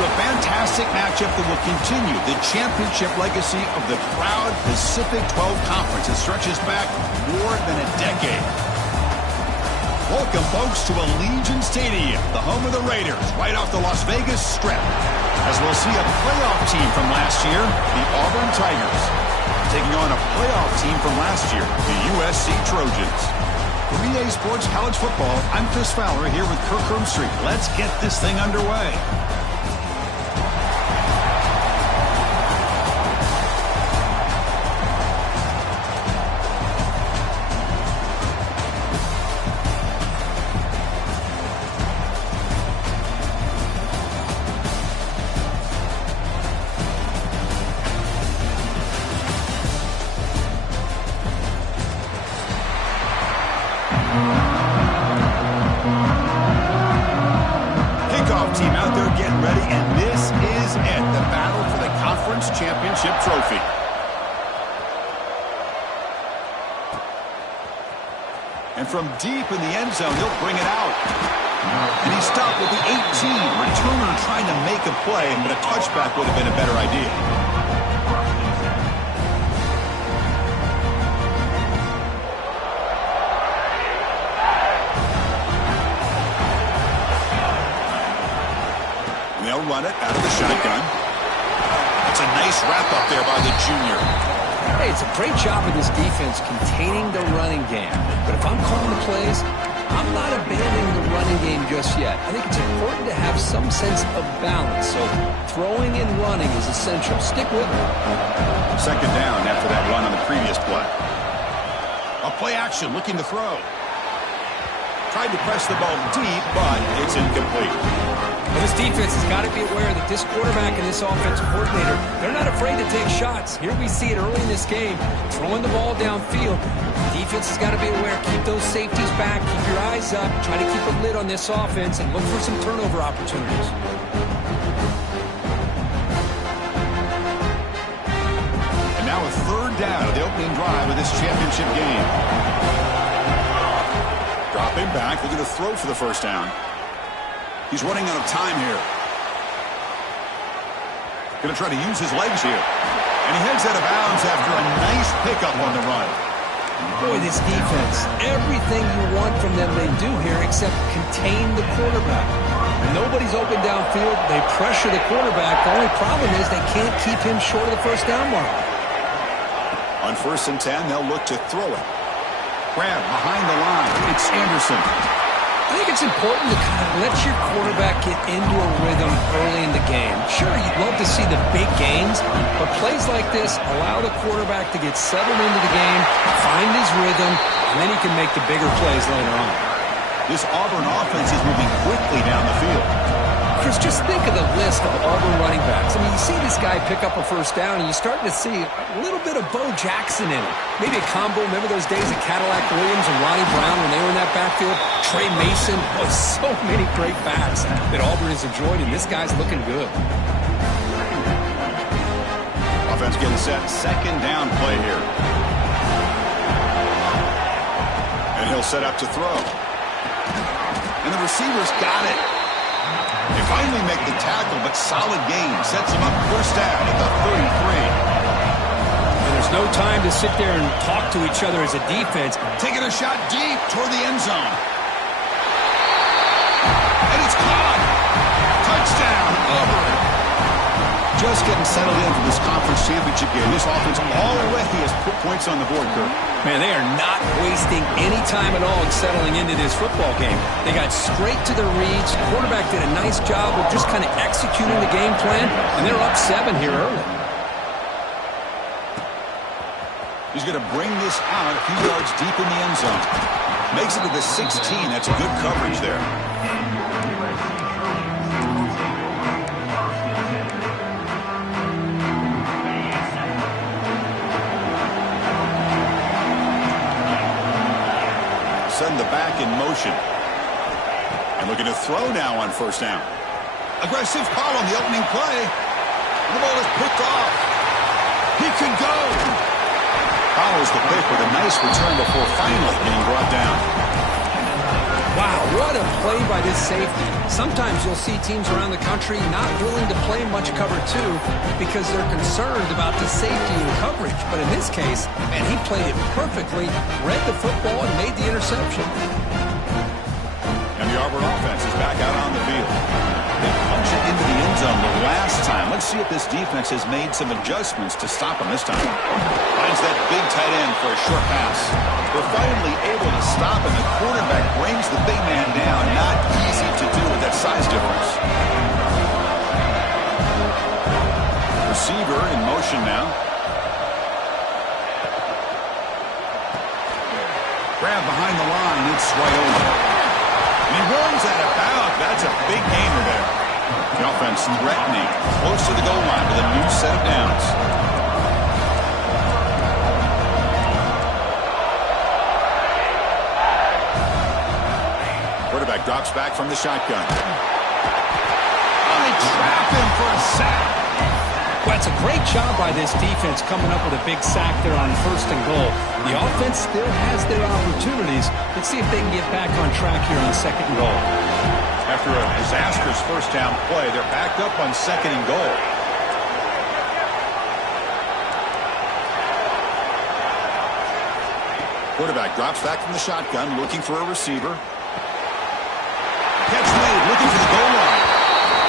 to a fantastic matchup that will continue the championship legacy of the proud Pacific 12 Conference. It stretches back more than a decade. Welcome, folks, to Allegiant Stadium, the home of the Raiders, right off the Las Vegas Strip. As we'll see a playoff team from last year, the Auburn Tigers, taking on a playoff team from last year, the USC Trojans. 3A Sports College Football, I'm Chris Fowler here with Kirk Herbstreit. Let's get this thing underway. Team out there getting ready, and this is it, the battle for the conference championship trophy. And from deep in the end zone, he'll bring it out. And he stopped with the 18. Returner trying to make a play, but a touchback would have been a better idea. They'll run it out of the shotgun. It's a nice wrap-up there by the junior. Hey, it's a great job of this defense containing the running game. But if I'm calling the plays, I'm not abandoning the running game just yet. I think it's important to have some sense of balance. So throwing and running is essential. Stick with it. Second down after that run on the previous play. A play action looking to throw. Tried to press the ball deep, but it's incomplete. Well, this defense has got to be aware that this quarterback and this offensive coordinator, they're not afraid to take shots. Here we see it early in this game, throwing the ball downfield. The defense has got to be aware. Keep those safeties back. Keep your eyes up. Try to keep a lid on this offense and look for some turnover opportunities. And now a third down of the opening drive of this championship game. Dropping back, looking to throw for the first down. He's running out of time here. Going to try to use his legs here. And he heads out of bounds after a nice pickup on the run. Boy, this defense, everything you want from them they do here except contain the quarterback. Nobody's open downfield. They pressure the quarterback. The only problem is they can't keep him short of the first down mark. On 1st and 10, they'll look to throw it. Grab behind the line. It's Anderson. I think it's important to kind of let your quarterback get into a rhythm early in the game. Sure, you'd love to see the big gains, but plays like this allow the quarterback to get settled into the game, find his rhythm, and then he can make the bigger plays later on. This Auburn offense is moving quickly down the field. Chris, just think of the list of Auburn running backs. I mean, you see this guy pick up a first down, and you're starting to see a little bit of Bo Jackson in it. Maybe a combo. Remember those days of Cadillac Williams and Ronnie Brown when they were in that backfield? Trey Mason. Oh, so many great backs that Auburn has enjoyed, and this guy's looking good. Offense getting set. Second down play here. And he'll set up to throw. And the receiver's got it. They finally make the tackle, but solid gain. Sets him up first down at the 33. And there's no time to sit there and talk to each other as a defense. Taking a shot deep toward the end zone. And it's caught. Touchdown, Auburn. Just getting settled in for this conference championship game. This offense already has put points on the board, Kirk. Man, they are not wasting any time at all in settling into this football game. They got straight to their reads. Quarterback did a nice job of just kind of executing the game plan, and they're up 7 here early. He's going to bring this out a few yards deep in the end zone. Makes it to the 16. That's a good coverage there. Send the back in motion. And looking to throw now on first down. Aggressive call on the opening play. The ball is picked off. He could go. Follows the pick with a nice return before finally being brought down. Wow, what a play by this safety. Sometimes you'll see teams around the country not willing to play much cover two because they're concerned about the safety and coverage. But in this case, man, he played it perfectly, read the football, and made the interception. And the Auburn offense is back out on the field. They punched it into the end zone the last time. Let's see if this defense has made some adjustments to stop him this time. Finds that big tight end for a short pass. They're finally able to stop him. The quarterback brings the big man down. Not easy to do with that size difference. Receiver in motion now. Grab behind the line. It's Swiola. And he runs out of bounds. That's a big gainer there. The offense threatening. Close to the goal line with a new set of downs. Quarterback drops back from the shotgun. Oh, they trap him for a sack. Well, it's a great job by this defense coming up with a big sack there on 1st and goal. The offense still has their opportunities. Let's see if they can get back on track here on 2nd and goal. After a disastrous first down play, they're backed up on 2nd and goal. Quarterback drops back from the shotgun, looking for a receiver. Catch made, looking for the goal line.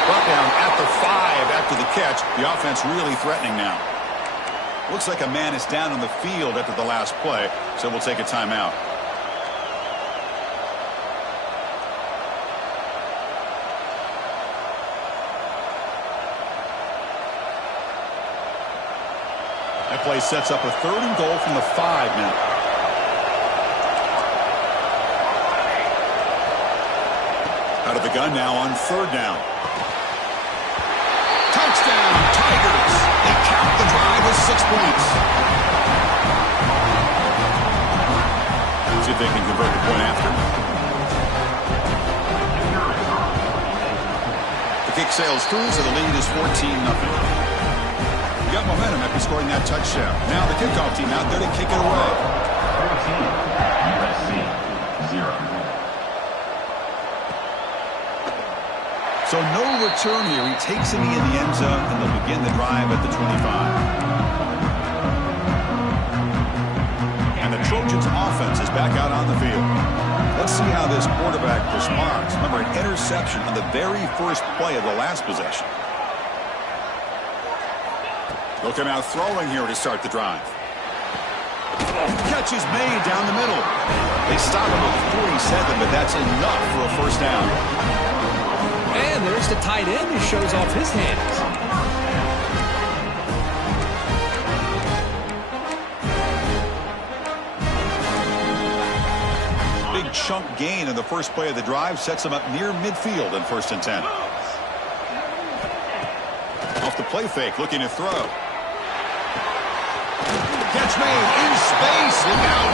Brought down at the 5 after the catch. The offense really threatening now. Looks like a man is down on the field after the last play, so we'll take a timeout. That play sets up a 3rd and goal from the 5 now. Out of the gun now on 3rd down. Touchdown, Tigers. They cap the drive with 6 points. See if they can convert the point after. The kick sails through, so the lead is 14-0. You got momentum after scoring that touchdown. Now the kickoff team out there to kick it away. 14, USC, 0. So no return here. He takes it in the end zone, and they'll begin the drive at the 25. And the Trojans' offense is back out on the field. Let's see how this quarterback responds. Remember, an interception on the very first play of the last possession. They'll come out throwing here to start the drive. Catch is made down the middle. They stop him with 47, but that's enough for a first down. And there's the tight end who shows off his hands. Big chunk gain in the first play of the drive sets him up near midfield in 1st and 10. Off the play fake, looking to throw. Catch made in space. Look out.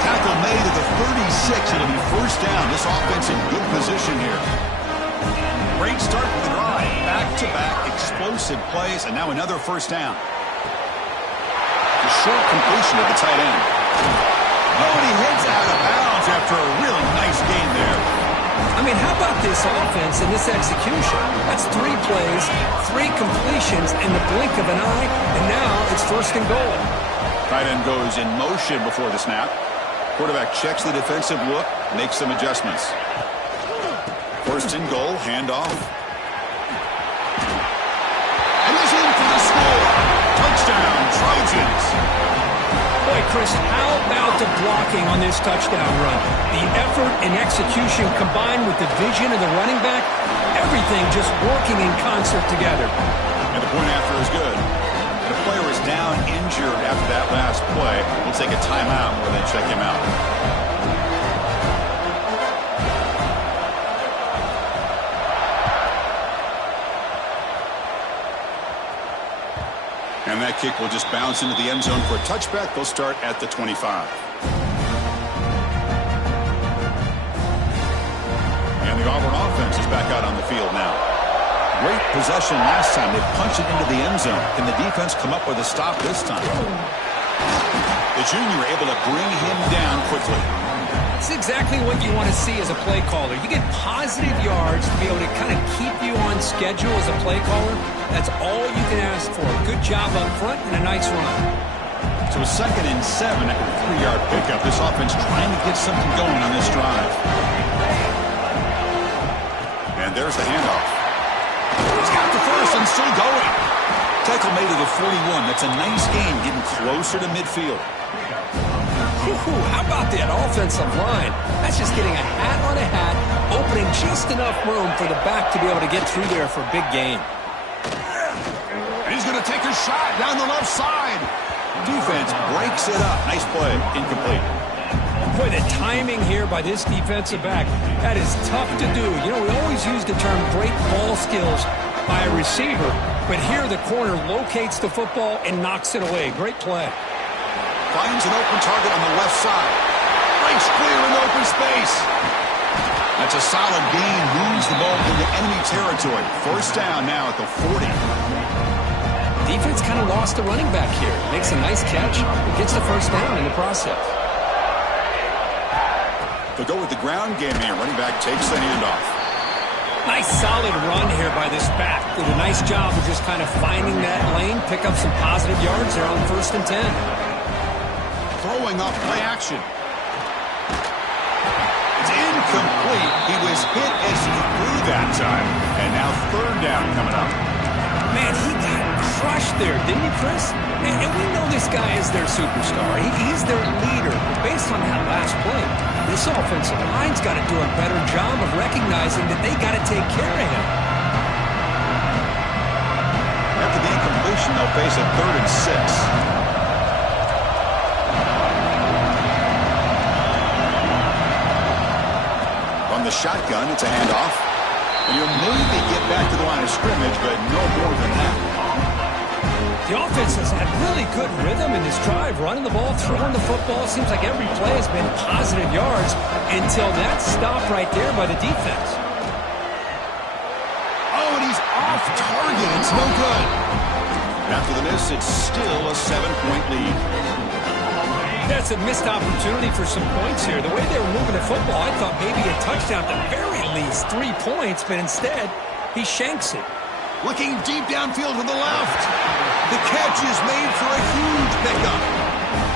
Tackle made at the 36. It'll be 1st down. This offense in good position here. Great start to the drive. Back-to-back explosive plays, and now another 1st down. The short completion of the tight end. Oh, and he hits out of bounds after a really nice gain there. I mean, how about this offense and this execution? That's 3 plays, 3 completions in the blink of an eye, and now it's 1st and goal. Tight end goes in motion before the snap. Quarterback checks the defensive look, makes some adjustments. 1st and goal, handoff. And he's in for the score. Touchdown, Trojans. Boy, Chris, how about the blocking on this touchdown run? The effort and execution combined with the vision of the running back, everything just working in concert together. And the point after is good. The player is down injured after that last play. We'll take a timeout where they check him out. And that kick will just bounce into the end zone for a touchback. They'll start at the 25. And the Auburn offense is back out on the field now. Great possession last time. They punched it into the end zone. Can the defense come up with a stop this time? The junior able to bring him down quickly. It's exactly what you want to see as a play caller. You get positive yards to be able to kind of keep you on schedule as a play caller. That's all you can ask for. Good job up front and a nice run. So a 2nd and 7 after a 3-yard pickup. This offense trying to get something going on this drive. And there's the handoff. He's got the first and still going. Tackle made to the 41. That's a nice gain, getting closer to midfield. How about that offensive line? That's just getting a hat on a hat, opening just enough room for the back to be able to get through there for a big gain. And he's going to take a shot down the left side. Defense breaks it up. Nice play. Incomplete. Boy, the timing here by this defensive back, that is tough to do. You know, we always use the term great ball skills by a receiver, but here the corner locates the football and knocks it away. Great play. Finds an open target on the left side. Breaks clear in open space. That's a solid gain. Moves the ball into enemy territory. First down now at the 40. Defense kind of lost the running back here. Makes a nice catch. It gets the first down in the process. They'll go with the ground game here. Running back takes the handoff. Nice solid run here by this back. Did a nice job of just kind of finding that lane. Pick up some positive yards there on 1st and 10. Throwing off play action. It's incomplete. He was hit as he threw that time. And now 3rd down coming up. Man, he got crushed there, didn't he, Chris? And we know this guy is their superstar. He's their leader. But based on that last play, this offensive line's got to do a better job of recognizing that they got to take care of him. After the incompletion, they'll face a 3rd and 6. From the shotgun, it's a handoff. And you'll maybe get back to the line of scrimmage, but no more than that. The offense has had really good rhythm in this drive, running the ball, throwing the football. Seems like every play has been positive yards until that stop right there by the defense. Oh, and he's off target. It's no good. After the miss, it's still a 7-point lead. That's a missed opportunity for some points here. The way they were moving the football, I thought maybe a touchdown, at the very least 3 points, but instead, he shanks it. Looking deep downfield to the left. The catch is made for a huge pickup.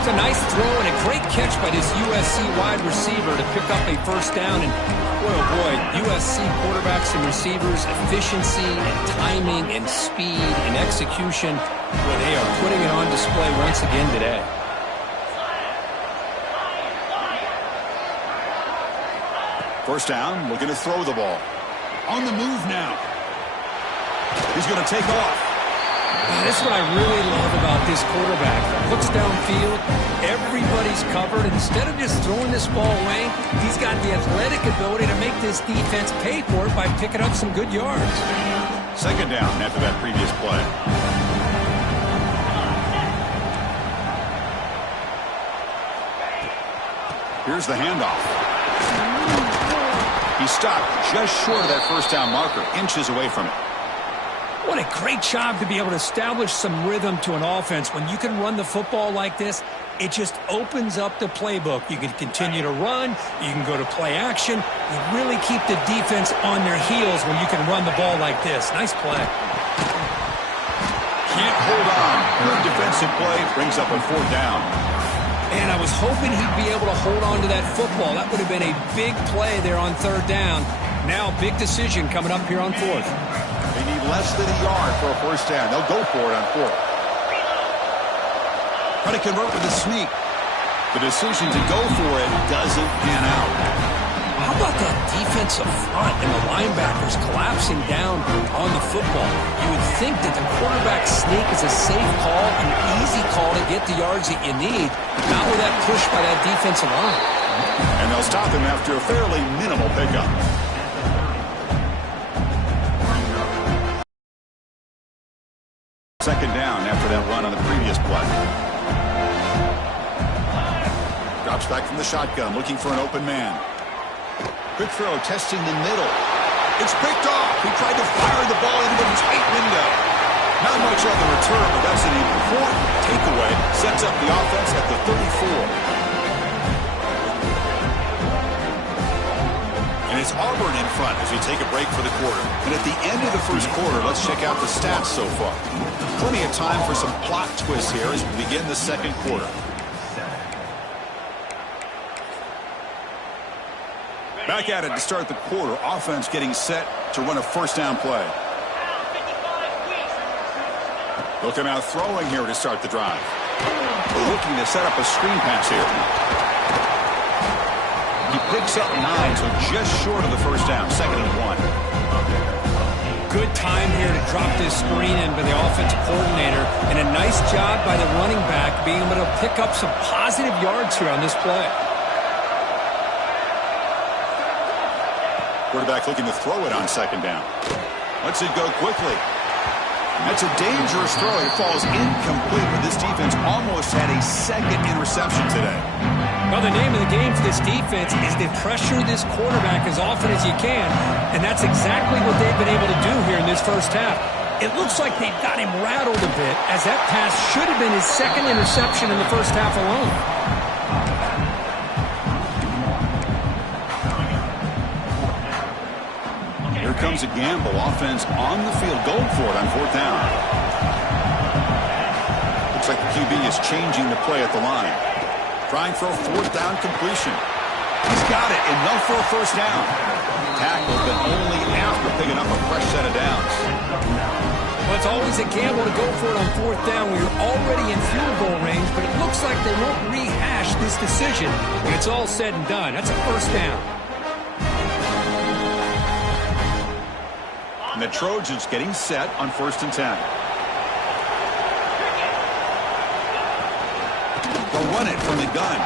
It's a nice throw and a great catch by this USC wide receiver to pick up a first down. And boy, oh boy, USC quarterbacks and receivers, efficiency and timing and speed and execution, boy, they are putting it on display once again today. First down, looking to throw the ball. On the move now. He's going to take off. That's what I really love about this quarterback. Looks downfield, everybody's covered. Instead of just throwing this ball away, he's got the athletic ability to make this defense pay for it by picking up some good yards. 2nd down after that previous play. Here's the handoff. He stopped just short of that first down marker, inches away from it. What a great job to be able to establish some rhythm to an offense. When you can run the football like this, it just opens up the playbook. You can continue to run. You can go to play action. You really keep the defense on their heels when you can run the ball like this. Nice play. Can't hold on. Good defensive play brings up a 4th down. And I was hoping he'd be able to hold on to that football. That would have been a big play there on 3rd down. Now, big decision coming up here on 4th. They need less than a yard for a first down. They'll go for it on 4th. Try to convert with a sneak. The decision to go for it doesn't pan out. How about that defensive front and the linebackers collapsing down on the football? You would think that the quarterback sneak is a safe call, an easy call to get the yards that you need, not with that push by that defensive line. And they'll stop him after a fairly minimal pickup. Second down after that run on the previous play. Drops back from the shotgun, looking for an open man. Quick throw, testing the middle. It's picked off. He tried to fire the ball into a tight window. Not much on the return, but that's an important takeaway. Sets up the offense at the 34. it's Auburn in front as we take a break for the quarter. And at the end of the first quarter, let's check out the stats so far. Plenty of time for some plot twists here as we begin the second quarter. Back at it to start the quarter. Offense getting set to run a first down play. Looking out throwing here to start the drive. We're looking to set up a screen pass here. He picks up 9, so just short of the first down. 2nd and 1. Good time here to drop this screen in by the offensive coordinator, and a nice job by the running back being able to pick up some positive yards here on this play. Quarterback looking to throw it on 2nd down. Lets it go quickly. That's a dangerous throw. It falls incomplete, but this defense almost had a 2nd interception today. Well, the name of the game for this defense is to pressure this quarterback as often as you can, and that's exactly what they've been able to do here in this first half. It looks like they've got him rattled a bit, as that pass should have been his 2nd interception in the first half alone. Here comes a gamble. Offense on the field, going for it on 4th down. Looks like the QB is changing the play at the line. Trying for a 4th down completion. He's got it. Enough for a first down. Tackled, but only after picking up a fresh set of downs. Well, it's always a gamble to go for it on 4th down when you're already in field goal range, but it looks like they won't rehash this decision when it's all said and done. That's a first down. And the Trojans getting set on 1st and 10. They'll run it from the gun.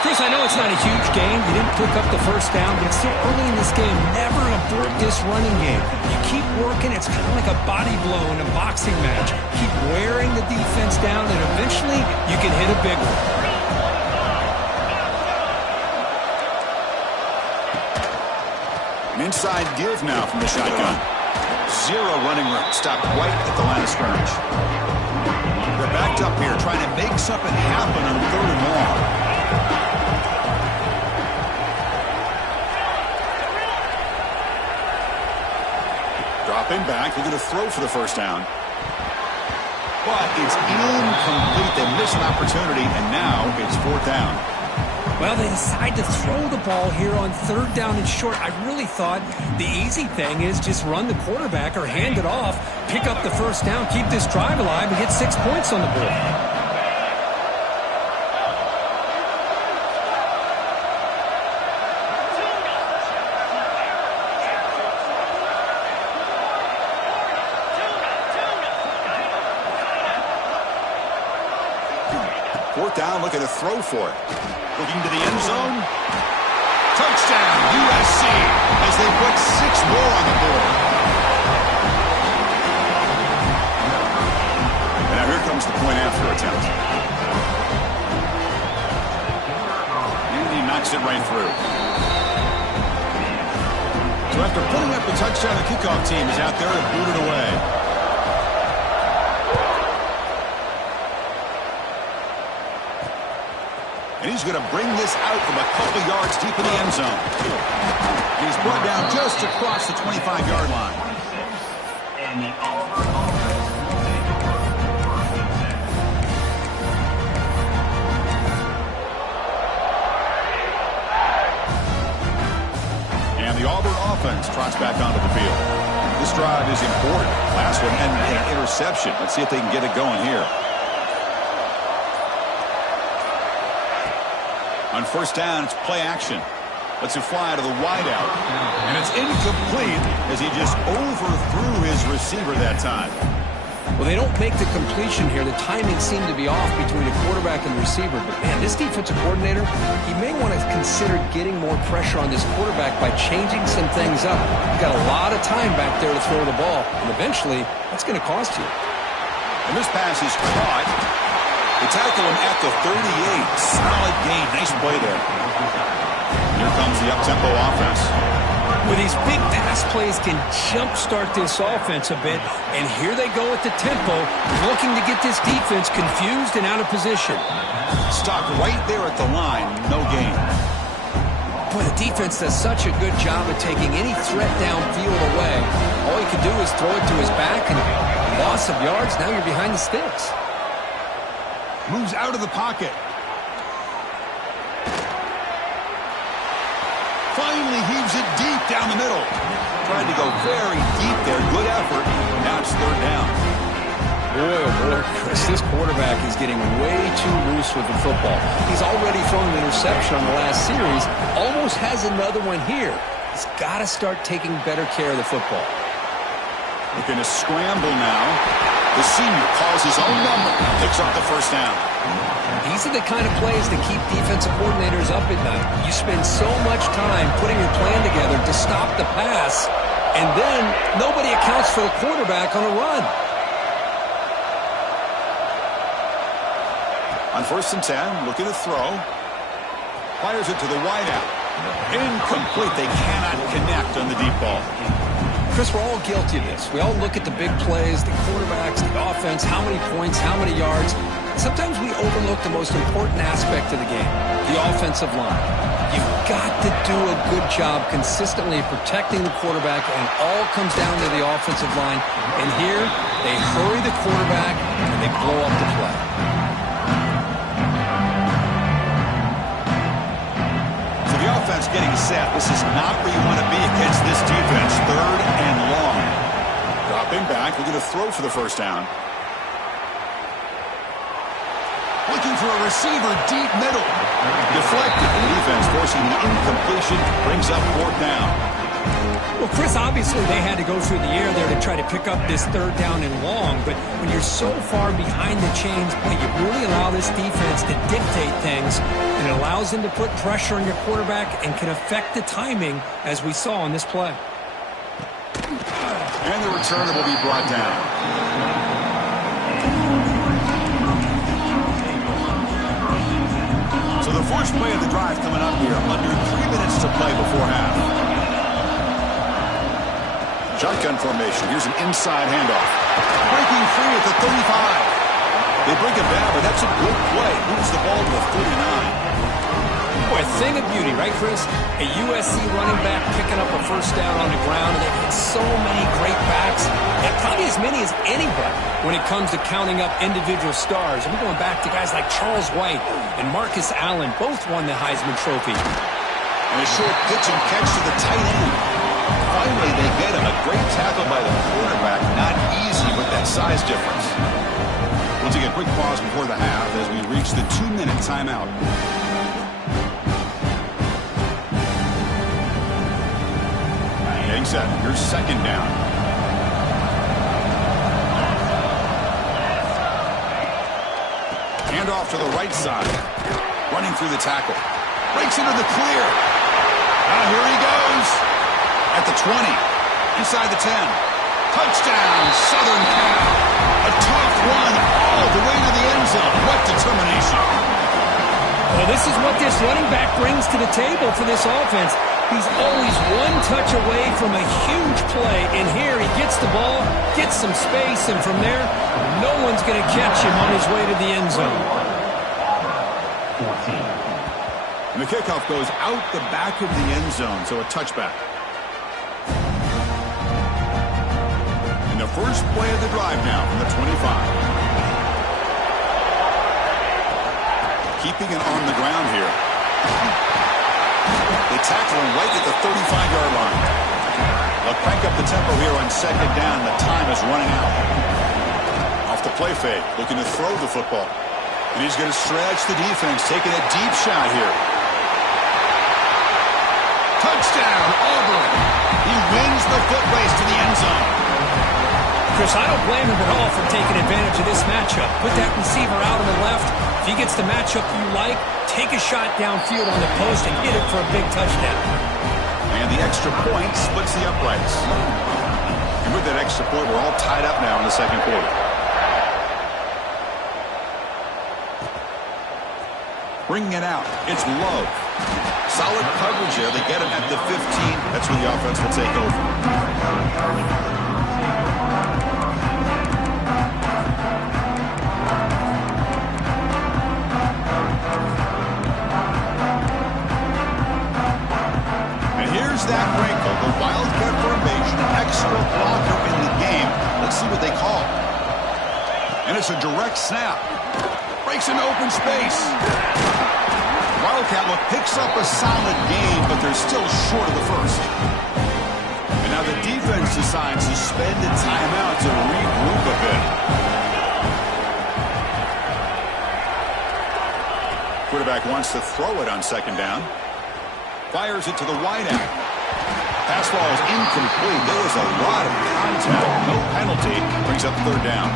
Chris, I know it's not a huge game. You didn't pick up the first down, but it's still early in this game. Never abort this running game. You keep working. It's kind of like a body blow in a boxing match. Keep wearing the defense down, and eventually you can hit a big one. An inside give now from the shotgun. 0 running room. Stopped right at the line of scrimmage. They're backed up here trying to make something happen on 3rd and long. Dropping back. They're going to throw for the first down. But it's incomplete. They miss an opportunity, and now it's 4th down. Well, they decide to throw the ball here on 3rd down and short. I really thought the easy thing is just run the quarterback or hand it off, pick up the first down, keep this drive alive, and get 6 points on the board. Fourth down, looking to throw for it. Looking to the end zone. Touchdown, USC, as they put 6 more on the board. And now here comes the point after attempt. And he knocks it right through. So after putting up the touchdown, the kickoff team is out there to boot it away. And he's going to bring this out from a couple yards deep in the end zone. He's brought down just across the 25-yard line. And the Auburn offense trots back onto the field. This drive is important. Last one ended in an interception. Let's see if they can get it going here. On first down, it's play action. Lets it fly to the wideout. And it's incomplete as he just overthrew his receiver that time. Well, they don't make the completion here. The timing seemed to be off between the quarterback and the receiver. But, man, this defensive coordinator, he may want to consider getting more pressure on this quarterback by changing some things up. You've got a lot of time back there to throw the ball. And eventually, that's going to cost you. And this pass is caught. They tackle him at the 38. Solid gain. Nice play there. Here comes the up-tempo offense. Well, these big pass plays can jumpstart this offense a bit. And here they go at the tempo, looking to get this defense confused and out of position. Stopped right there at the line. No gain. Boy, the defense does such a good job of taking any threat downfield away. All he can do is throw it to his back, and loss of yards, now you're behind the sticks. Moves out of the pocket. Finally heaves it deep down the middle. Tried to go very deep there. Good effort. Now it's third down. Boy, oh boy, Chris, this quarterback is getting way too loose with the football. He's already thrown an interception on the last series. Almost has another one here. He's got to start taking better care of the football. Looking to scramble now. The senior calls his own number. Picks up the first down. These are the kind of plays that keep defensive coordinators up at night. You spend so much time putting your plan together to stop the pass, and then nobody accounts for the quarterback on a run. On 1st and 10, looking to throw. Fires it to the wideout. Incomplete. They cannot connect on the deep ball. Chris, we're all guilty of this. We all look at the big plays, the quarterbacks, the offense, how many points, how many yards. Sometimes we overlook the most important aspect of the game, the offensive line. You've got to do a good job consistently protecting the quarterback, and all comes down to the offensive line. And here, they hurry the quarterback, and they blow up the play. So the offense getting set. This is not where you want to be against this defense. Third and long. Dropping back, looking to throw for the first down. Looking for a receiver deep middle. Deflected. The defense forcing the incompletion. Brings up fourth down. Well, Chris, obviously they had to go through the air there to try to pick up this third down and long, but when you're so far behind the chains, boy, you really allow this defense to dictate things, and it allows them to put pressure on your quarterback and can affect the timing, as we saw on this play. And the returner will be brought down. So the first play of the drive coming up here, under 3 minutes to play before half. Shotgun formation. Here's an inside handoff. Breaking free at the 35. They break it back, but that's a good play. Moves the ball to the 49. Boy, a thing of beauty, right, Chris? A USC running back picking up a first down on the ground, and they've got so many great backs, and probably as many as anybody when it comes to counting up individual stars. And we're going back to guys like Charles White and Marcus Allen, both won the Heisman Trophy. And a short pitch and catch to the tight end. Finally, they get him. A great tackle by the quarterback. Not easy with that size difference. We'll take a quick pause before the half as we reach the 2-minute timeout. Getting set. Here's second down. Hand off to the right side. Running through the tackle. Breaks into the clear. Now here he goes. At the 20. Inside the 10. Touchdown, Southern Cal. A tough run all the way to the end zone. What determination. Well, this is what this running back brings to the table for this offense. He's always one touch away from a huge play, and here he gets the ball, gets some space, and from there, no one's going to catch him on his way to the end zone. And the kickoff goes out the back of the end zone, so a touchback. And the first play of the drive now from the 25. Keeping it on the ground here. They tackle him right at the 35-yard line. They'll crank up the tempo here on second down. The time is running out. Off the play fake, looking to throw the football. And he's going to stretch the defense, taking a deep shot here. Touchdown, Auburn. He wins the foot race to the end zone. Chris, I don't blame him at all for taking advantage of this matchup. Put that receiver out on the left. If he gets the matchup you like, take a shot downfield on the post and hit it for a big touchdown. And the extra point splits the uprights. And with that extra point, we're all tied up now in the second quarter. Bringing it out. It's Love. Solid coverage there. They get him at the 15. That's where the offense will take over. snap. Breaks into open space. Wildcat look picks up a solid gain, but they're still short of the first. And now the defense decides to spend a timeout to regroup a bit. Quarterback wants to throw it on second down. Fires it to the wideout. Pass ball is incomplete. There was a lot of contact. No penalty. Brings up third down.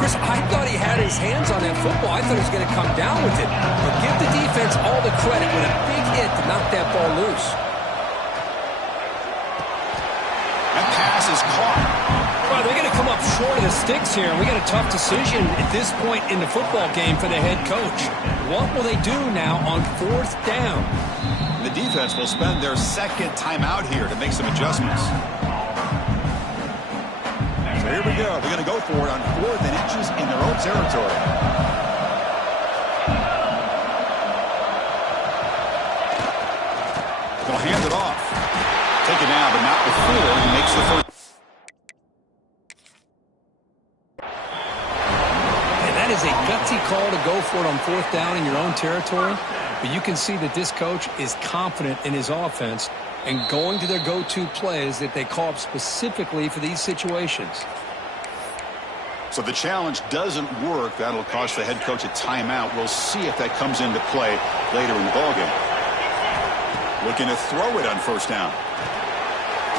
Chris, I thought he had his hands on that football. I thought he was going to come down with it. But give the defense all the credit with a big hit to knock that ball loose. That pass is caught. Well, they're going to come up short of the sticks here. We got a tough decision at this point in the football game for the head coach. What will they do now on fourth down? The defense will spend their second timeout here to make some adjustments. So here we go. They're going to go for it on 4th and inches in their own territory. They'll hand it off. Take it down, but not before he makes the first. And that is a gutsy call to go for it on fourth down in your own territory. But you can see that this coach is confident in his offense and going to their go-to plays that they call up specifically for these situations. So the challenge doesn't work. That'll cost the head coach a timeout. We'll see if that comes into play later in the ballgame. Looking to throw it on first down.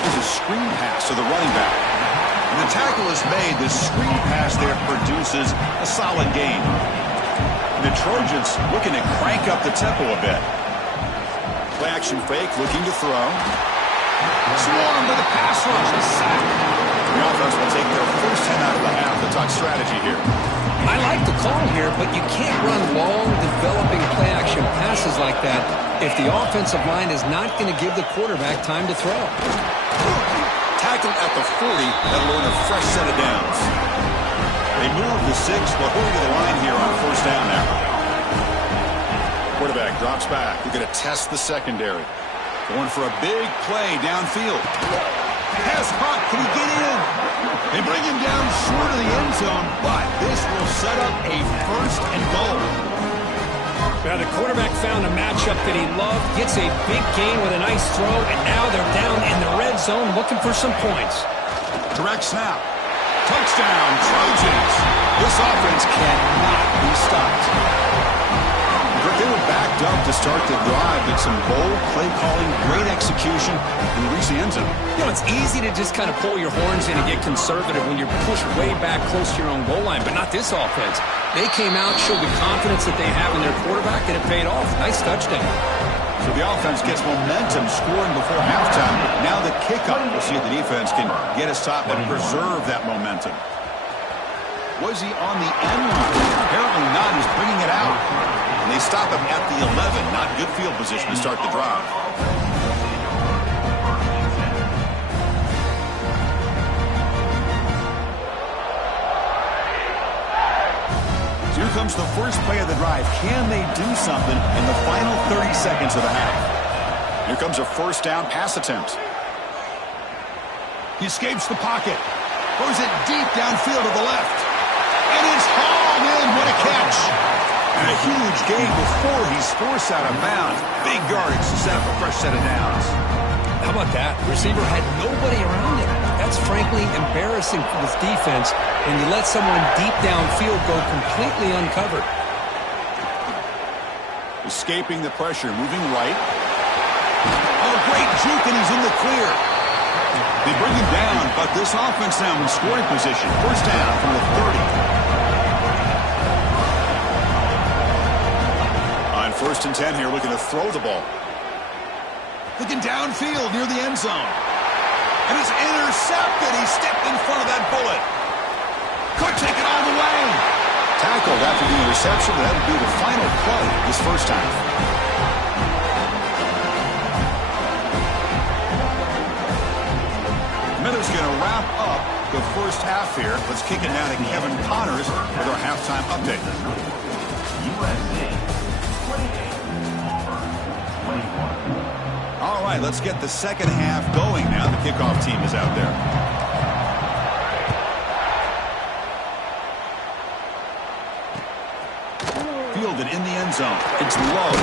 There's a screen pass to the running back. When the tackle is made, the screen pass there produces a solid gain. The Trojans looking to crank up the tempo a bit. Play action fake, looking to throw. Swarm with a pass rush, a sack. The offense will take their first 10 out of the half. Let's talk strategy here. I like the call here, but you can't run long, developing play action passes like that if the offensive line is not going to give the quarterback time to throw. Tackled at the 40, that'll earn a fresh set of downs. They move the 6, but hurry to the line here on first down now. Quarterback drops back. They're going to test the secondary. Going for a big play downfield. Pass caught. Can he get in? They bring him down short of the end zone, but this will set up a first and goal. Now the quarterback found a matchup that he loved, gets a big gain with a nice throw, and now they're down in the red zone looking for some points. Direct snap. Touchdown, Trojans. This offense cannot be stopped. They were backed up to start the drive, but some bold play calling, great execution, and they reached the end zone. You know, it's easy to just kind of pull your horns in and get conservative when you're pushed way back close to your own goal line, but not this offense. They came out, showed the confidence that they have in their quarterback, and it paid off. Nice touchdown. So the offense gets momentum scoring before halftime. Now the kickoff. We'll see if the defense can get a stop and preserve that momentum. Was he on the end line? Apparently not. He's bringing it out. And they stop him at the 11. Not good field position to start the drive. So here comes the first play of the drive. Can they do something in the final 30 seconds of the half? Here comes a first down pass attempt. He escapes the pocket. Throws it deep downfield to the left. And it's hauled in. What a catch. And a huge gain before he's forced out of bounds. Big yardage to set up a fresh set of downs. How about that? The receiver had nobody around him. That's frankly embarrassing for this defense when you let someone deep downfield go completely uncovered. Escaping the pressure, moving right. Oh, great juke, and he's in the clear. They bring him down, but this offense now in scoring position. First down from the 30. On 1st and 10 here, looking to throw the ball. Looking downfield near the end zone. And it's intercepted. He stepped in front of that bullet. Could take it all the way. Tackled after the interception, but that would be the final play this first half. Miller's going to wrap up the first half here. Let's kick it now to Kevin Connors with our halftime update. USA 28, Auburn 21. All right, let's get the second half going now. The kickoff team is out there. fielded in the end zone. It's low.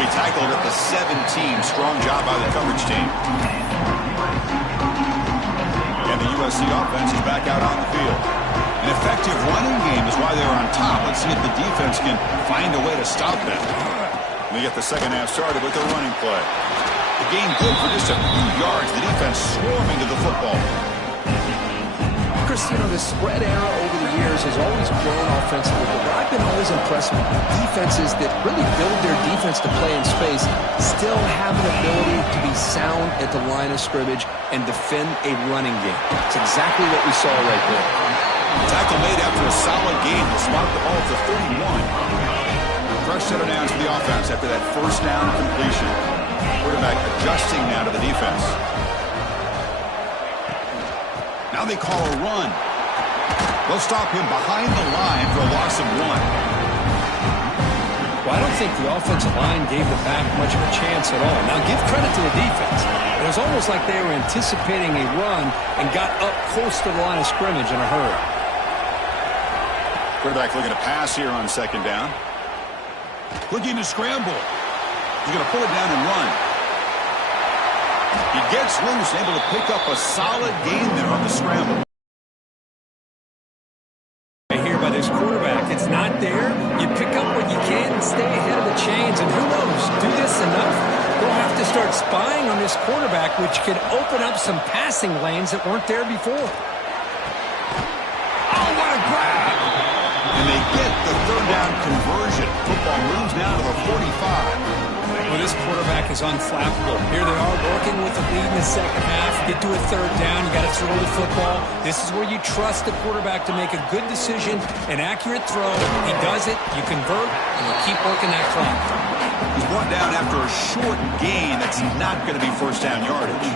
He tackled at the 17. Strong job by the coverage team. And the USC offense is back out on the field. An effective running game is why they're on top. Let's see if the defense can find a way to stop them. We get the second half started with their running play. The game good for just a few yards. The defense swarming to the football. Chris, you know, the spread era over the years has always grown offensively, but I've been always impressed with defenses that really build their defense to play in space, still have an ability to be sound at the line of scrimmage and defend a running game. It's exactly what we saw right there. Tackle made after a solid game to spot the ball at the 31. Fresh set of downs to the offense after that first down completion. Quarterback adjusting now to the defense. Now they call a run. They'll stop him behind the line for a loss of 1. Well, I don't think the offensive line gave the back much of a chance at all. Now, give credit to the defense. It was almost like they were anticipating a run and got up close to the line of scrimmage in a hurry. Quarterback looking to pass here on second down. Looking to scramble. He's going to pull it down and run. He gets loose, able to pick up a solid gain there on the scramble. Here by this quarterback, it's not there. You pick up what you can and stay ahead of the chains. And who knows, do this enough, they'll have to start spying on this quarterback, which could open up some passing lanes that weren't there before. Oh, what a grab! And they get the third down conversion. Football moves now to the 45. Well, this quarterback is unflappable. Here they are working with the lead in the second half. Get to a third down. You got to throw the football. This is where you trust the quarterback to make a good decision, an accurate throw. He does it. You convert, and you keep working that clock. He's brought down after a short gain. That's not going to be first down yardage.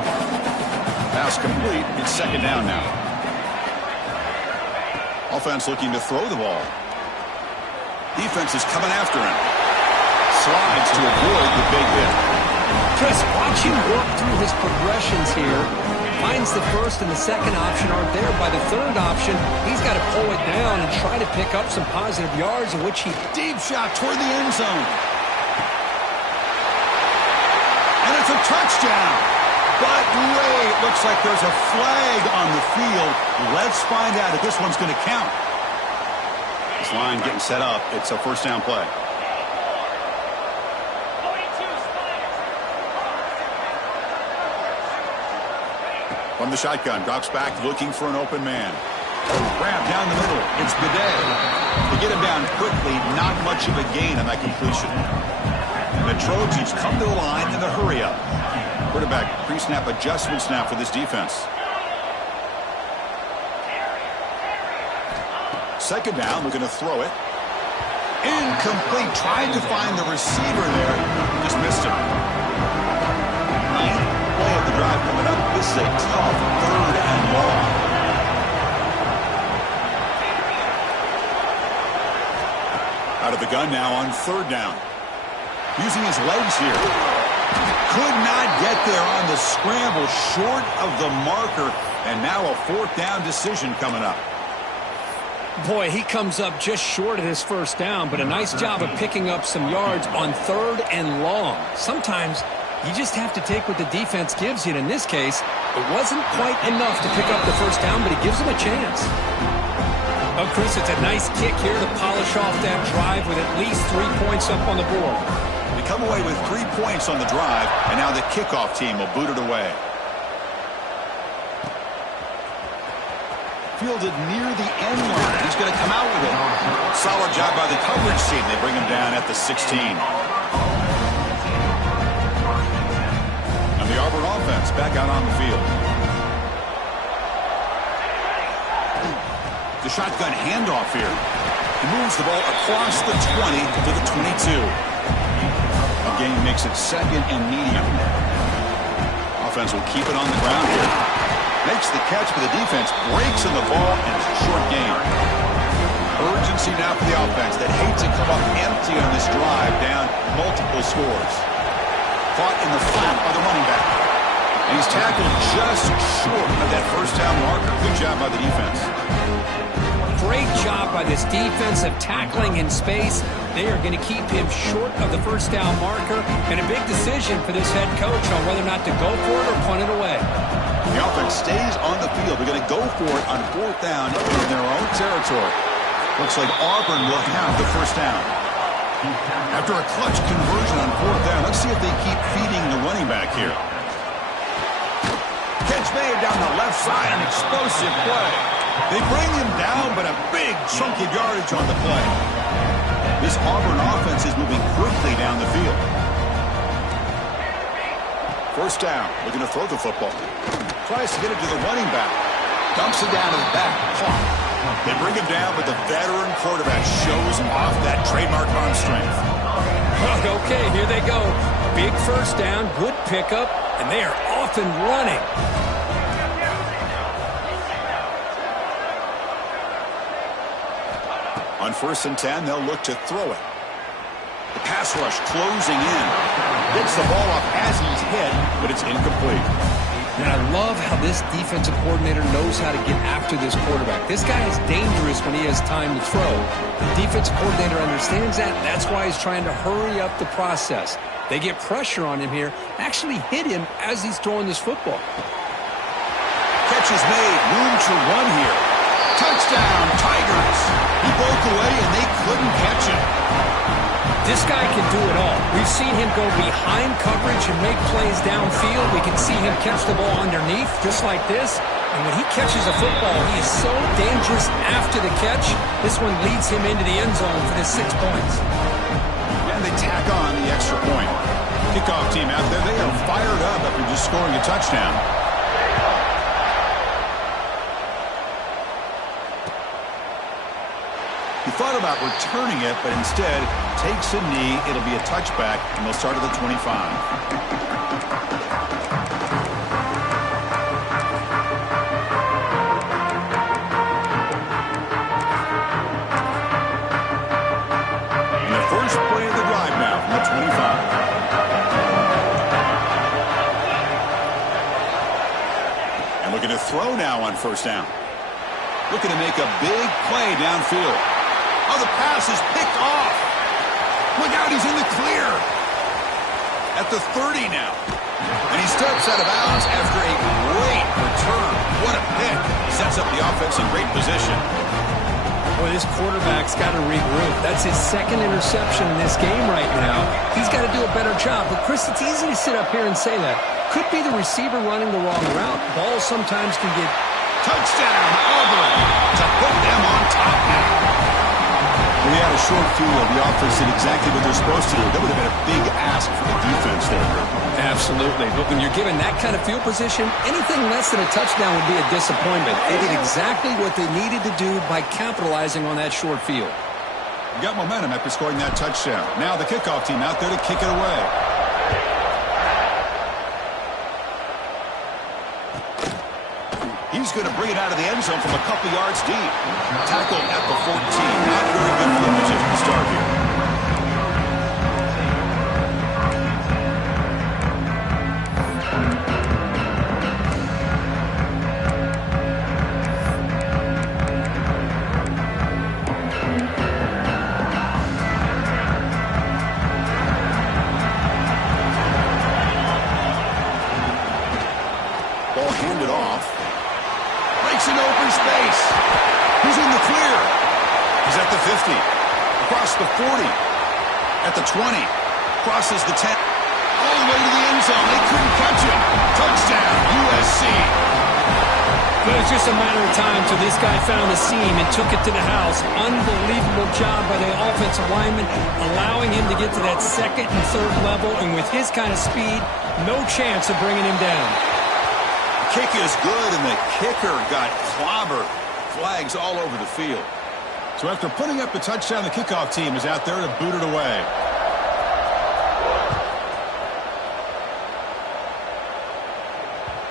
Pass complete. It's second down now. Offense looking to throw the ball. Defense is coming after him. Slides to avoid the big hit. Chris, watch him work through his progressions here. Finds the first and the second option aren't there. By the third option, he's got to pull it down and try to pick up some positive yards, in which he... Deep shot toward the end zone. And it's a touchdown. But wait, it looks like there's a flag on the field. Let's find out if this one's going to count. This line getting set up. It's a first down play. From the shotgun, drops back, looking for an open man. Grab down the middle. It's Bidet. They get him down quickly. Not much of a gain on that completion. And the Trojans come to the line in the hurry up. Quarterback pre-snap adjustments now for this defense. Second down, looking to throw it. Incomplete. Tried to find the receiver there. Just missed him. Ninth play of the drive coming up. This is a tough third and long. Out of the gun now on third down. Using his legs here. Could not get there on the scramble, short of the marker. And now a fourth down decision coming up. Boy, he comes up just short of his first down, but a nice job of picking up some yards on third and long. Sometimes you just have to take what the defense gives you. And in this case, it wasn't quite enough to pick up the first down, but he gives him a chance. Oh, Chris, it's a nice kick here to polish off that drive with at least 3 points up on the board. They come away with 3 points on the drive, and now the kickoff team will boot it away. Fielded near the end line. He's going to come out with it. Solid job by the coverage team. They bring him down at the 16. And the Auburn offense back out on the field. The shotgun handoff here. He moves the ball across the 20 to the 22. A gain makes it second and medium. Offense will keep it on the ground here. Makes the catch for the defense, breaks in the ball, and it's a short gain. Urgency now for the offense that hates to come up empty on this drive, down multiple scores. Caught in the flat by the running back. And he's tackled just short of that first down marker. Good job by the defense. Great job by this defense of tackling in space. They are going to keep him short of the first down marker, and a big decision for this head coach on whether or not to go for it or punt it away. The offense stays on the field. They're going to go for it on 4th down in their own territory. Looks like Auburn will have the first down. After a clutch conversion on 4th down, let's see if they keep feeding the running back here. Catch made down the left side, an explosive play. They bring him down, but a big chunk of yardage on the play. This Auburn offense is moving quickly down the field. First down, looking to throw the football. Tries to get it to the running back. Dumps it down to the back. They bring him down, but the veteran quarterback shows off that trademark arm strength. Okay, here they go. Big first down, good pickup, and they are off and running. On 1st and 10, they'll look to throw it. The pass rush closing in. Gets the ball off as he's hit, but it's incomplete. And I love how this defensive coordinator knows how to get after this quarterback. This guy is dangerous when he has time to throw. The defensive coordinator understands that. That's why he's trying to hurry up the process. They get pressure on him here, actually hit him as he's throwing this football. Catch is made. Room to run here. Touchdown, Tigers. He broke away, and they couldn't catch him. This guy can do it all. We've seen him go behind coverage and make plays downfield. We can see him catch the ball underneath, just like this. And when he catches a football, he is so dangerous after the catch. This one leads him into the end zone for the 6 points. And they tack on the extra point. Kickoff team out there, they are fired up after just scoring a touchdown. He thought about returning it, but instead takes a knee. It'll be a touchback, and they'll start at the 25. And the first play of the drive now from the 25. And looking to throw now on 1st down. Looking to make a big play downfield. Oh, the pass is picked off. Look out, he's in the clear. At the 30 now. And he steps out of bounds after a great return. What a pick. Sets up the offense in great position. Boy, this quarterback's got to regroup. That's his 2nd interception in this game right now. He's got to do a better job. But, Chris, it's easy to sit up here and say that. Could be the receiver running the wrong route. Balls sometimes can get... Touchdown, Auburn, to put them on top now. We had a short field. The offense did exactly what they're supposed to do. That would have been a big ask for the defense there. Absolutely. But when you're given that kind of field position, anything less than a touchdown would be a disappointment. They did exactly what they needed to do by capitalizing on that short field. You got momentum after scoring that touchdown. Now the kickoff team out there to kick it away. He's going to bring it out of the end zone from a couple yards deep. Tackled at the 14. Not very good field position to start here. Ball handed off. Breaks into open space. Who's in the clear? He's at the 50. Across the 40. At the 20. Crosses the 10. All the way to the end zone. They couldn't catch him. Touchdown, USC. But it's just a matter of time till this guy found the seam and took it to the house. Unbelievable job by the offensive lineman, allowing him to get to that 2nd and 3rd level. And with his kind of speed, no chance of bringing him down. Kick is good, and the kicker got clobbered. Flags all over the field. So after putting up the touchdown, the kickoff team is out there to boot it away.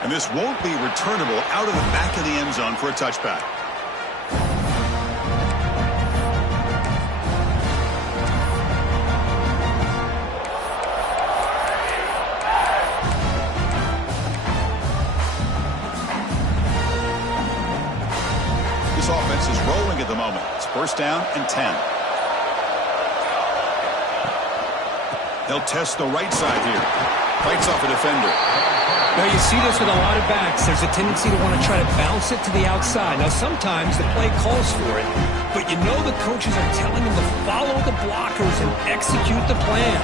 And this won't be returnable out of the back of the end zone for a touchback. This offense is rolling at the moment. first down and 10. They'll test the right side here. Fights off a defender. Now, you see this with a lot of backs. There's a tendency to want to try to bounce it to the outside. Now, sometimes the play calls for it, but you know the coaches are telling them to follow the blockers and execute the plan.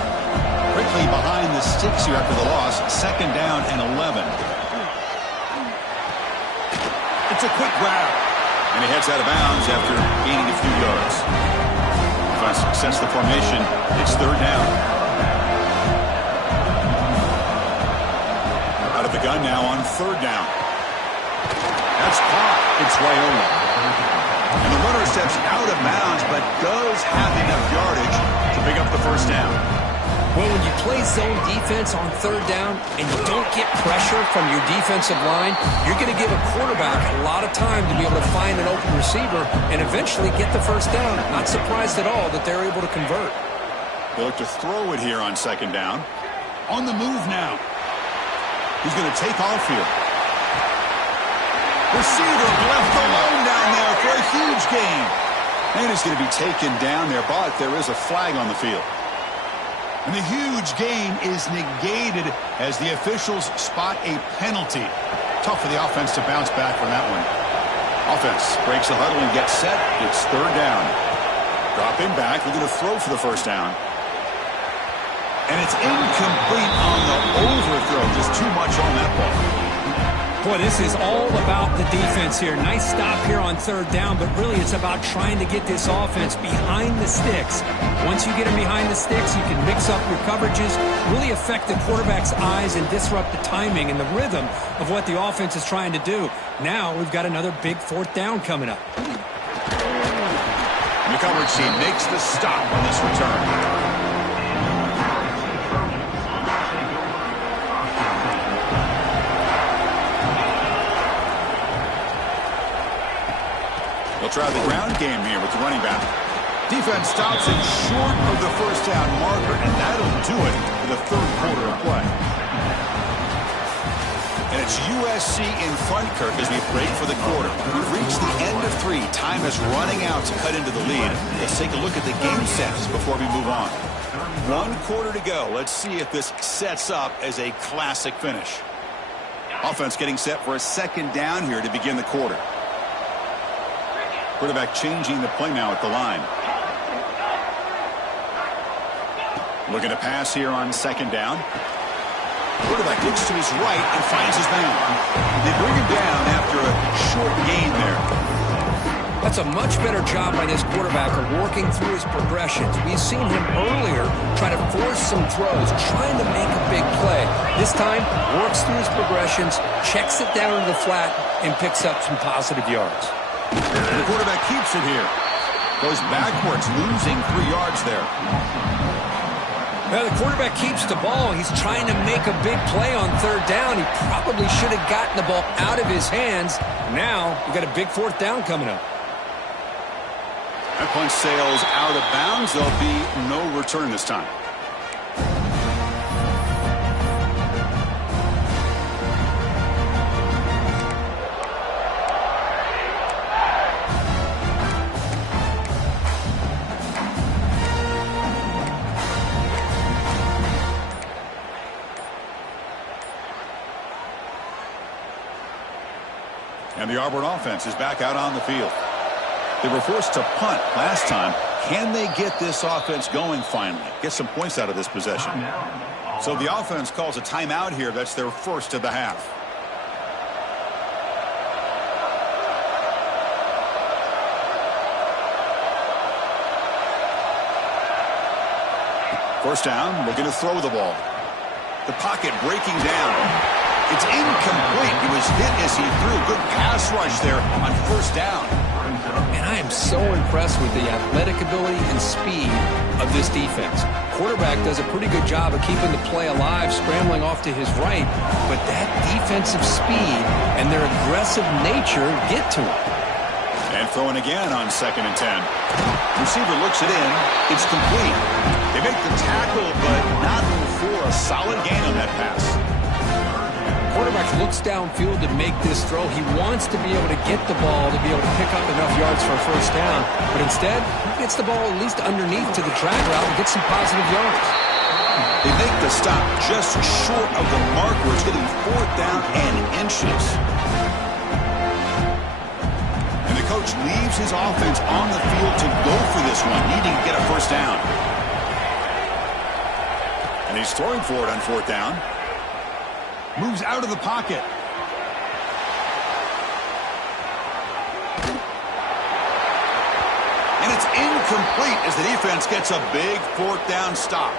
Quickly behind the sticks here after the loss. Second down and 11. It's a quick grab. And he heads out of bounds after gaining a few yards. Defense sets the formation. It's third down. Out of the gun now on third down. That's caught. It's Loyola. And the runner steps out of bounds, but does have enough yardage to pick up the first down. Well, when you play zone defense on third down and you don't get pressure from your defensive line, you're going to give a quarterback a lot of time to be able to find an open receiver and eventually get the first down. Not surprised at all that they're able to convert. They look to throw it here on second down. On the move now. He's going to take off here. Receiver left alone down there for a huge gain. And he's going to be taken down there, but there is a flag on the field. And the huge gain is negated as the officials spot a penalty. Tough for the offense to bounce back from that one. Offense breaks the huddle and gets set. It's third down. Dropping back. We're going to throw for the first down. And it's incomplete on the overthrow. Just too much on that ball. Boy, this is all about the defense here. Nice stop here on third down, but really it's about trying to get this offense behind the sticks. Once you get them behind the sticks, you can mix up your coverages, really affect the quarterback's eyes and disrupt the timing and the rhythm of what the offense is trying to do. Now we've got another big fourth down coming up. The coverage team makes the stop on this return. They'll try the ground game here with the running back. Defense stops it short of the first down marker, and that'll do it for the third quarter of play. And it's USC in front, Kirk, as we break for the quarter. We've reached the end of 3. Time is running out to cut into the lead. Let's take a look at the game sets before we move on. 1 quarter to go. Let's see if this sets up as a classic finish. Offense getting set for a second down here to begin the quarter. Quarterback changing the play now at the line. Looking to pass here on second down. Quarterback looks to his right and finds his man. They bring him down after a short gain there. That's a much better job by this quarterback of working through his progressions. We've seen him earlier try to force some throws, trying to make a big play. This time, works through his progressions, checks it down to the flat, and picks up some positive yards. And the quarterback keeps it here. Goes backwards, losing 3 yards there. Well, the quarterback keeps the ball. He's trying to make a big play on third down. He probably should have gotten the ball out of his hands. Now, we've got a big fourth down coming up. That punt sails out of bounds. There'll be no return this time. And the Auburn offense is back out on the field. They were forced to punt last time. Can they get this offense going finally? Get some points out of this possession. So the offense calls a timeout here. That's their first of the half. First down, looking to throw the ball. The pocket breaking down. It's incomplete. He was hit as he threw. Good pass rush there on first down. And I am so impressed with the athletic ability and speed of this defense. Quarterback does a pretty good job of keeping the play alive, scrambling off to his right. But that defensive speed and their aggressive nature get to him. And throwing again on 2nd and 10. Receiver looks it in. It's complete. They make the tackle, but not for a solid gain on that pass. quarterback looks downfield to make this throw. He wants to be able to get the ball to be able to pick up enough yards for a first down. But instead, he gets the ball at least underneath to the drag route and gets some positive yards. They make the stop just short of the mark where it's going to be 4th down and inches. And the coach leaves his offense on the field to go for this one, needing to get a first down. And he's throwing for it on 4th down. Moves out of the pocket. And it's incomplete as the defense gets a big 4th down stop.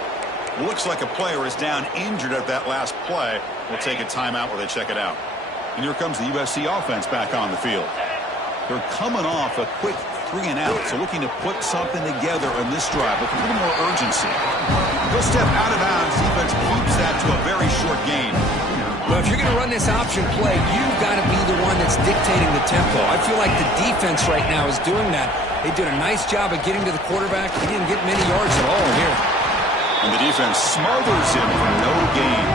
Looks like a player is down injured at that last play. We'll take a timeout while they check it out. And here comes the USC offense back on the field. They're coming off a quick 3 and out, so looking to put something together on this drive with a little more urgency. He'll step out of bounds. Defense keeps that to a very short gain. Well, if you're going to run this option play, you've got to be the one that's dictating the tempo. I feel like the defense right now is doing that. They did a nice job of getting to the quarterback. He didn't get many yards at all here. And the defense smothers him for no gain.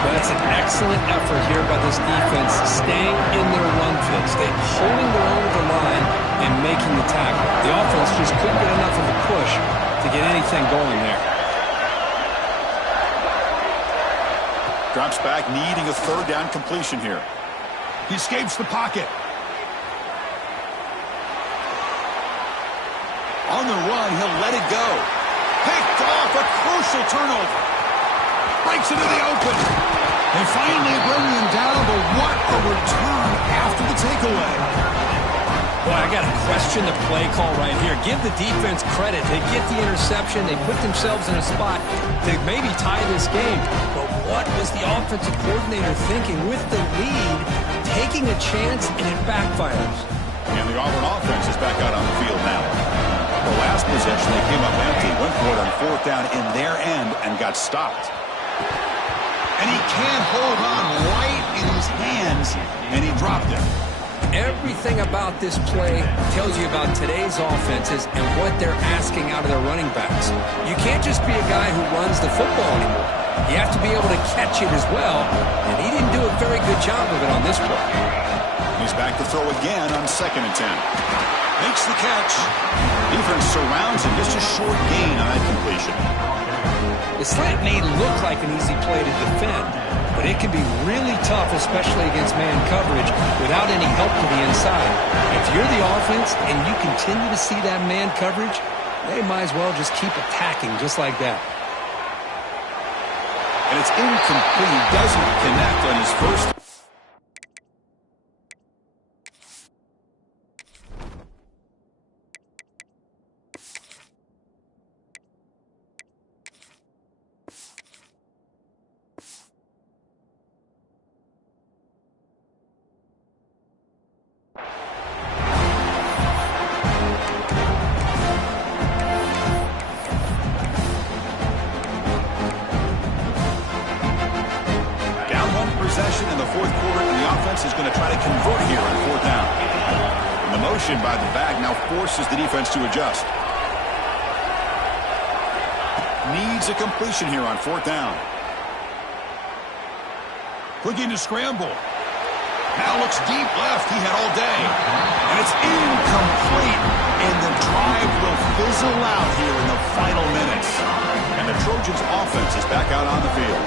Well, that's an excellent effort here by this defense, staying in their run fits. They're holding their own at the line and making the tackle. The offense just couldn't get enough of a push to get anything going there. Drops back, needing a 3rd down completion here. He escapes the pocket. On the run, he'll let it go. Picked off, a crucial turnover. Breaks into the open. They finally bring him down, but what a return after the takeaway. Boy, I got to question the play call right here. Give the defense credit. They get the interception. They put themselves in a spot to maybe tie this game. But what was the offensive coordinator thinking with the lead, taking a chance, and it backfires? And the Auburn offense is back out on the field now. The last possession, they came up empty, went for it on 4th down in their end and got stopped. And he can't hold on right in his hands, and he dropped it. Everything about this play tells you about today's offenses and what they're asking out of their running backs. You can't just be a guy who runs the football anymore. You have to be able to catch it as well, and he didn't do a very good job of it on this play. He's back to throw again on 2nd and 10. Makes the catch. Defense surrounds him, just a short gain on that completion. The slant may look like an easy play to defend, but it can be really tough, especially against man coverage, without any help to the inside. If you're the offense and you continue to see that man coverage, they might as well just keep attacking just like that. And it's incomplete. He doesn't connect on his first. In the 4th quarter, and the offense is going to try to convert here on 4th down. And the motion by the back now forces the defense to adjust. Needs a completion here on 4th down. Looking to scramble. Now looks deep left. He had all day. And it's incomplete. And the drive will fizzle out here in the final minutes. And the Trojans' offense is back out on the field.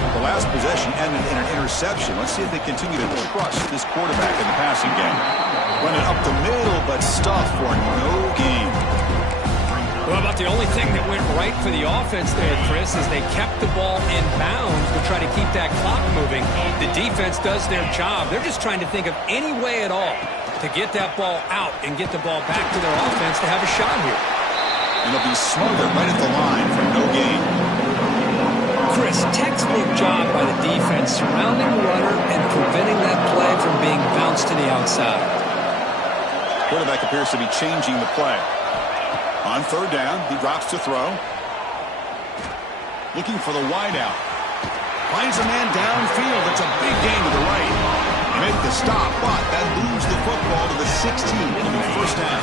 The last possession ended in an interception. Let's see if they continue to trust this quarterback in the passing game. Running up the middle, but stuffed for no gain. Well, about the only thing that went right for the offense there, Chris, is they kept the ball in bounds to try to keep that clock moving. The defense does their job. They're just trying to think of any way at all to get that ball out and get the ball back to their offense to have a shot here. And they'll be smothered right at the line for no gain. Chris, textbook job by the defense surrounding the runner and preventing that play from being bounced to the outside. Quarterback appears to be changing the play. On 3rd down, he drops to throw. Looking for the wideout. Finds a man downfield. It's a big gain to the right. They make the stop, but that moves the football to the 16. It'll be 1st down.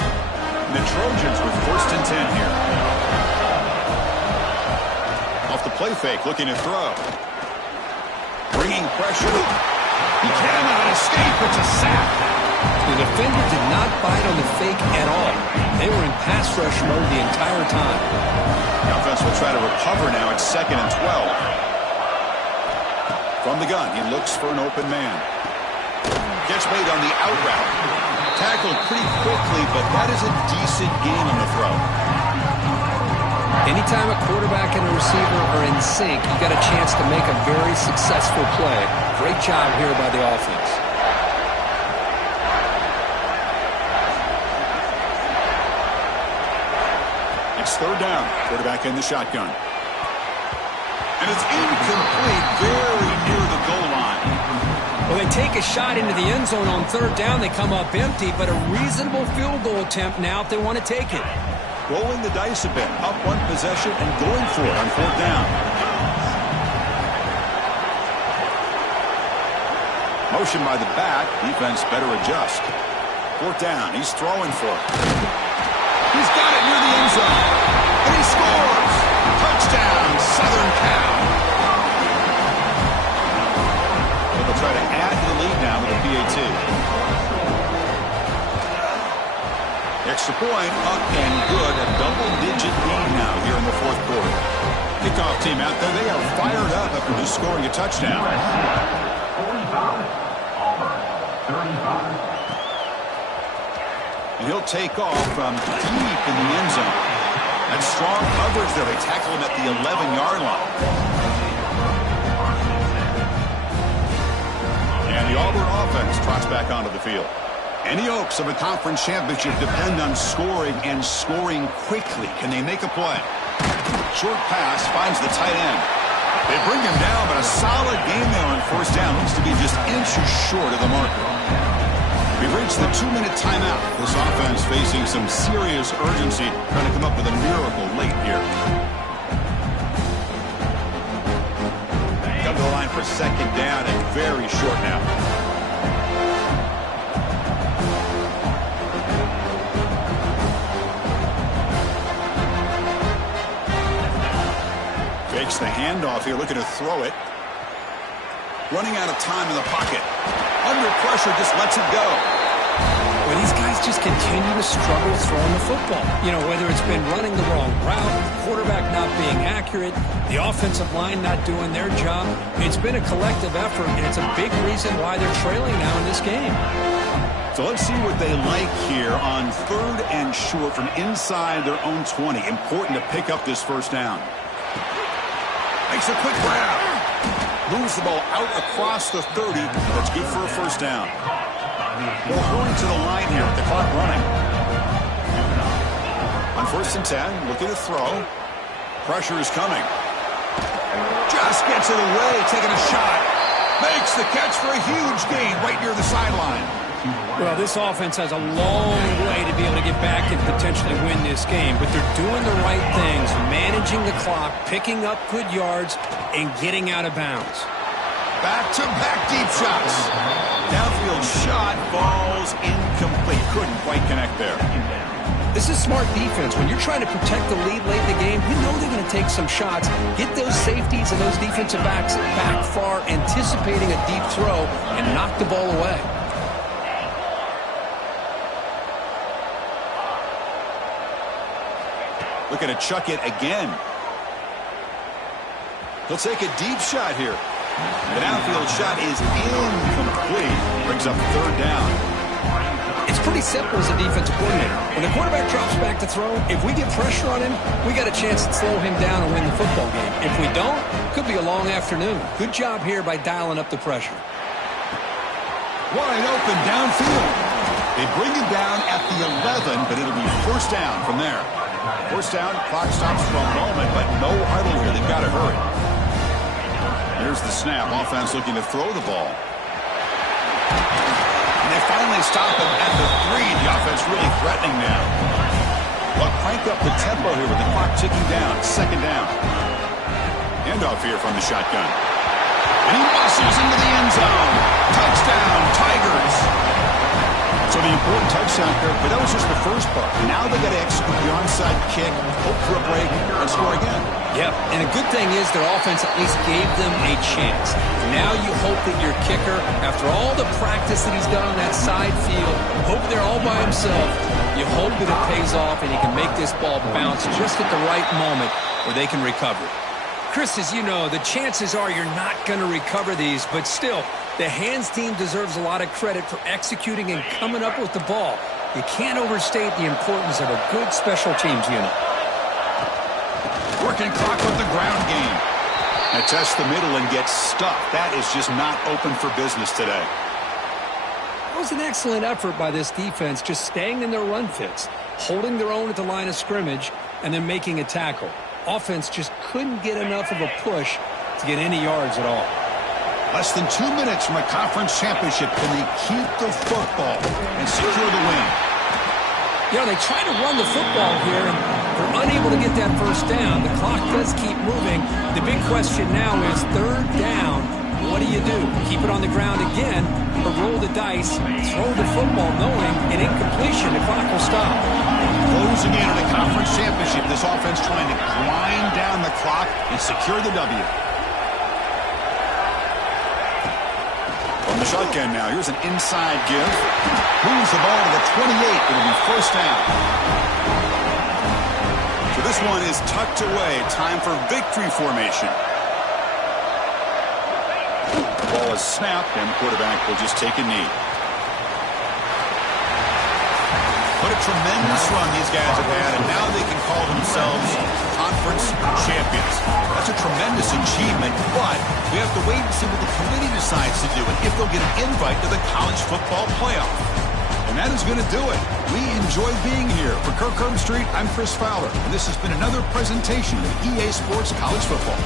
And the Trojans with 1st and 10 here. Off the play fake, looking to throw. Bringing pressure. He cannot escape. It's a sack. The defender did not bite on the fake at all. They were in pass rush mode the entire time. The offense will try to recover now. It's 2nd and 12. From the gun, he looks for an open man. Gets made on the out route. Tackled pretty quickly, but that is a decent gain on the throw. Anytime a quarterback and a receiver are in sync, you got a chance to make a very successful play. Great job here by the offense. It's 3rd down. Quarterback in the shotgun. And it's incomplete, very near the goal line. Well, they take a shot into the end zone on 3rd down. They come up empty, but a reasonable field goal attempt now if they want to take it. Rolling the dice a bit, up 1 possession and going for it on 4th down. Motion by the back. Defense better adjust. 4th down. He's throwing for it. He's got it near the end zone. And he scores. Touchdown, Southern Cal. They'll try to add to the lead now with a PAT. Extra point, up and good. A double-digit lead now here in the 4th quarter. Kickoff team out there. They are fired up after just scoring a touchdown. 45. Auburn, 35. And he'll take off from deep in the end zone. That strong coverage there. They tackle him at the 11-yard line. And the Auburn offense trots back onto the field. Any hopes of a conference championship depend on scoring and scoring quickly. Can they make a play? Short pass finds the tight end. They bring him down, but a solid game there on 1st down. Looks to be just inches short of the marker. We've reached the 2-minute timeout. This offense facing some serious urgency, trying to come up with a miracle late here. Come to the line for 2nd down and very short now. Fakes the handoff here, looking to throw it. Running out of time in the pocket. Under pressure, just lets it go. Well, these guys just continue to struggle throwing the football. You know, whether it's been running the wrong route, quarterback not being accurate, the offensive line not doing their job. It's been a collective effort, and it's a big reason why they're trailing now in this game. So let's see what they like here on 3rd and short from inside their own 20. Important to pick up this 1st down. Makes a quick grab. Moves the ball out across the 30. That's good for a 1st down. They'll hurry to the line here with the clock running. On 1st and 10, looking to throw. Pressure is coming. Just gets it away, taking a shot. Makes the catch for a huge gain right near the sideline. Well, this offense has a long way to be able to get back and potentially win this game, but they're doing the right things, managing the clock, picking up good yards, and getting out of bounds. Back-to-back deep shots. Downfield shot falls incomplete. Couldn't quite connect there. This is smart defense. When you're trying to protect the lead late in the game, you know they're going to take some shots, get those safeties and those defensive backs back far, anticipating a deep throw, and knock the ball away. Looking to chuck it again. He'll take a deep shot here. The downfield shot is incomplete. Brings up 3rd down. It's pretty simple as a defensive coordinator. When the quarterback drops back to throw, if we get pressure on him, we got a chance to slow him down and win the football game. If we don't, could be a long afternoon. Good job here by dialing up the pressure. Wide open downfield. They bring him down at the 11, but it'll be 1st down from there. 1st down, clock stops for a moment, but no huddle here. They've got to hurry. Here's the snap. Offense looking to throw the ball. And they finally stop him at the 3. The offense really threatening now. Well, crank up the tempo here with the clock ticking down. 2nd down. Handoff here from the shotgun. And he muscles into the end zone. Touchdown, Tigers. So the important touchdown here, but that was just the first part. Now they got to execute the onside kick, hope for a break, and score again. Yep, and a good thing is their offense at least gave them a chance. Now you hope that your kicker, after all the practice that he's done on that side field, hope they're all by himself, you hope that it pays off and he can make this ball bounce just at the right moment where they can recover. Chris, as you know, the chances are you're not going to recover these, but still, the hands team deserves a lot of credit for executing and coming up with the ball. You can't overstate the importance of a good special teams unit. Working clock with the ground game. Now test the middle and get stuffed. That is just not open for business today. It was an excellent effort by this defense, just staying in their run fits, holding their own at the line of scrimmage, and then making a tackle. Offense just couldn't get enough of a push to get any yards at all. Less than 2 minutes from a conference championship. Can they keep the football and secure the win? You know, they try to run the football here, and they're unable to get that first down. The clock does keep moving. The big question now is third down. What do you do? Keep it on the ground again, or roll the dice, throw the football knowing an incompletion, the clock will stop. Closing in on a conference championship. This offense trying to grind down the clock and secure the W. From the shotgun now, here's an inside give. Moves the ball to the 28. It'll be first down. So this one is tucked away. Time for victory formation. The ball is snapped, and the quarterback will just take a knee. What a tremendous run these guys have had, and now they can call themselves conference champions. That's a tremendous achievement, but we have to wait and see what the committee decides to do and if they'll get an invite to the college football playoff. And that is going to do it. We enjoy being here. For Kirk Street, I'm Chris Fowler, and this has been another presentation of EA Sports College Football.